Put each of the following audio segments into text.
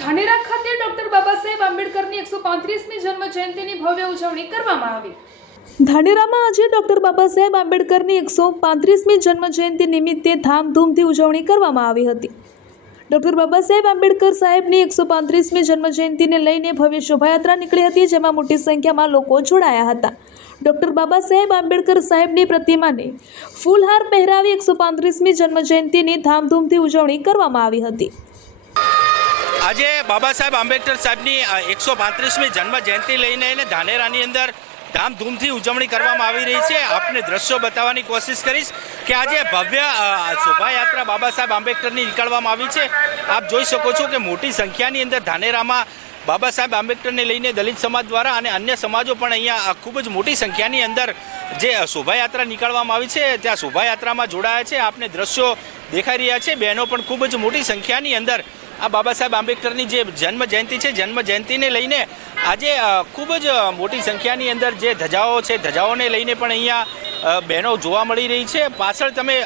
ધાનેરા ખાતે ડોક્ટર બાબા સાહેબ આંબેડકરની 135મી જન્મ જયંતિની ભવ્ય ઉજવણી કરવામાં આવી। ધાનેરામાં આજે ડોક્ટર બાબા સાહેબ આંબેડકરની 135મી જન્મ જયંતિ નિમિત્તે ધામધૂમથી ઉજવણી કરવામાં આવી હતી। ડોક્ટર બાબા સાહેબ આંબેડકર સાહેબની 135મી જન્મ જયંતિને લઈને ભવ્ય શોભાયાત્રા નીકળી હતી, જેમાં મોટી સંખ્યામાં લોકો જોડાયા હતા। ડોક્ટર બાબા સાહેબ આંબેડકર સાહેબની પ્રતિમાને ફૂલહાર પહેરાવી 135મી જન્મ જયંતિની ધામધૂમથી ઉજવણી કરવામાં આવી હતી। આજે બાબા સાહેબ આંબેડકર સાહેબની 135મી જન્મ જયંતિ લઈને ધાનેરાની અંદર ધામધૂમથી ઉજવણી કરવામાં આવી રહી છે। આપને દ્રશ્યો બતાવવાની કોશિશ કરીશ કે આજે ભવ્ય શોભાયાત્રા બાબા સાહેબ આંબેડકરની નીકળવામાં આવી છે। આપ જોઈ શકો છો કે મોટી સંખ્યાની અંદર ધાનેરામાં બાબા સાહેબ આંબેડકરને લઈને દલિત સમાજ દ્વારા અને અન્ય સમાજો પણ અહીંયા ખૂબ જ મોટી સંખ્યાની અંદર જે શોભાયાત્રા નીકળવામાં આવી છે ત્યાં શોભાયાત્રામાં જોડાયા છે। આપને દ્રશ્યો દેખાઈ રહ્યા છે, બહેનો પણ ખૂબ જ મોટી સંખ્યાની અંદર આ બાબા સાહેબ આંબેડકરની જે જન્મ જયંતિ છે, જન્મ જયંતિને લઈને આજે ખૂબ જ મોટી સંખ્યાની અંદર જે ધજાઓ છે, ધજાઓને લઈને પણ અહીંયા બહેનો જોવા મળી રહી છે। પાછળ તમે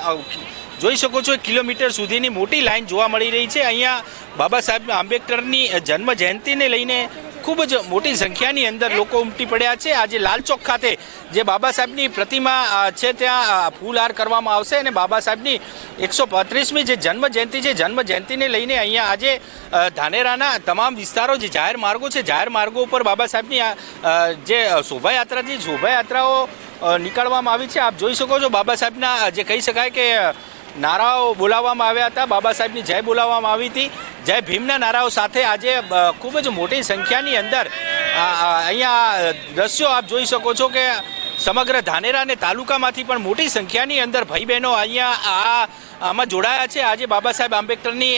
જોઈ શકો છો કિલોમીટર સુધીની મોટી લાઈન જોવા મળી રહી છે। અહીંયા બાબા સાહેબ આંબેડકરની જન્મ જયંતિને લઈને ખૂબ જ મોટી સંખ્યાની અંદર લોકો ઉમટી પડ્યા છે। આજે લાલ ચોક ખાતે જે બાબા સાહેબની પ્રતિમા છે ત્યાં ફૂલહાર કરવામાં આવશે અને બાબા સાહેબની 135મી જે જન્મ જયંતિ છે, જન્મ જયંતિને લઈને અહીંયા આજે ધાનેરાના તમામ વિસ્તારો જે જાહેર માર્ગો છે, જાહેર માર્ગો ઉપર બાબા સાહેબની જે શોભાયાત્રા છે, શોભાયાત્રાઓ નીકળવામાં આવી છે। આપ જોઈ શકો છો બાબા સાહેબના જે કહી શકાય કે નારાઓ બોલાવવામાં આવ્યા હતા, બાબા સાહેબની જય બોલાવવામાં આવી હતી। જય ભીમના નારાઓ સાથે આજે ખૂબ જ મોટી સંખ્યાની અંદર અહીંયા દ્રશ્યો આપ જોઈ શકો છો કે સમગ્ર ધાનેરા અને તાલુકામાંથી પણ મોટી સંખ્યાની અંદર ભાઈ બહેનો અહીંયા આમાં જોડાયા છે। આજે બાબા સાહેબ આંબેડકરની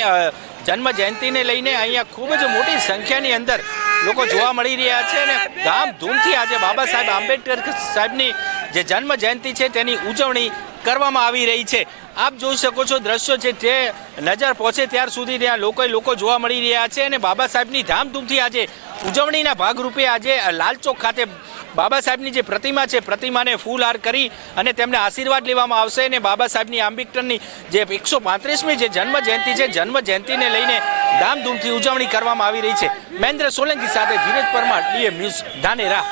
જન્મ જયંતિને લઈને અહીંયા ખૂબ જ મોટી સંખ્યાની અંદર લોકો જોવા મળી રહ્યા છે અને ધામધૂમથી આજે બાબા સાહેબ આંબેડકર સાહેબની જે જન્મ જયંતિ છે તેની ઉજવણી કરવામાં આવી રહી છે। આપ જોઈ શકો છો દ્રશ્યો છે જે નજર પહોંચે ત્યાર સુધી ત્યાં લોકો જોવા મળી રહ્યા છે અને બાબા સાહેબની ધામધૂમથી આજે ઉજવણીના ભાગરૂપે આજે લાલ ચોક ખાતે બાબા સાહેબની જે પ્રતિમા છે, પ્રતિમાને ફૂલહાર કરી અને તેમને આશીર્વાદ લેવામાં આવશે અને બાબા સાહેબની આંબેડકરની જે 135મી જે જન્મ જયંતિ છે, જન્મ જયંતિને લઈને ધામધૂમથી ઉજવણી કરવામાં આવી રહી છે। મહેન્દ્ર સોલંકી સાથે ધીરજ પરમાર, ડીએમ ન્યૂઝ, ધાનેરા।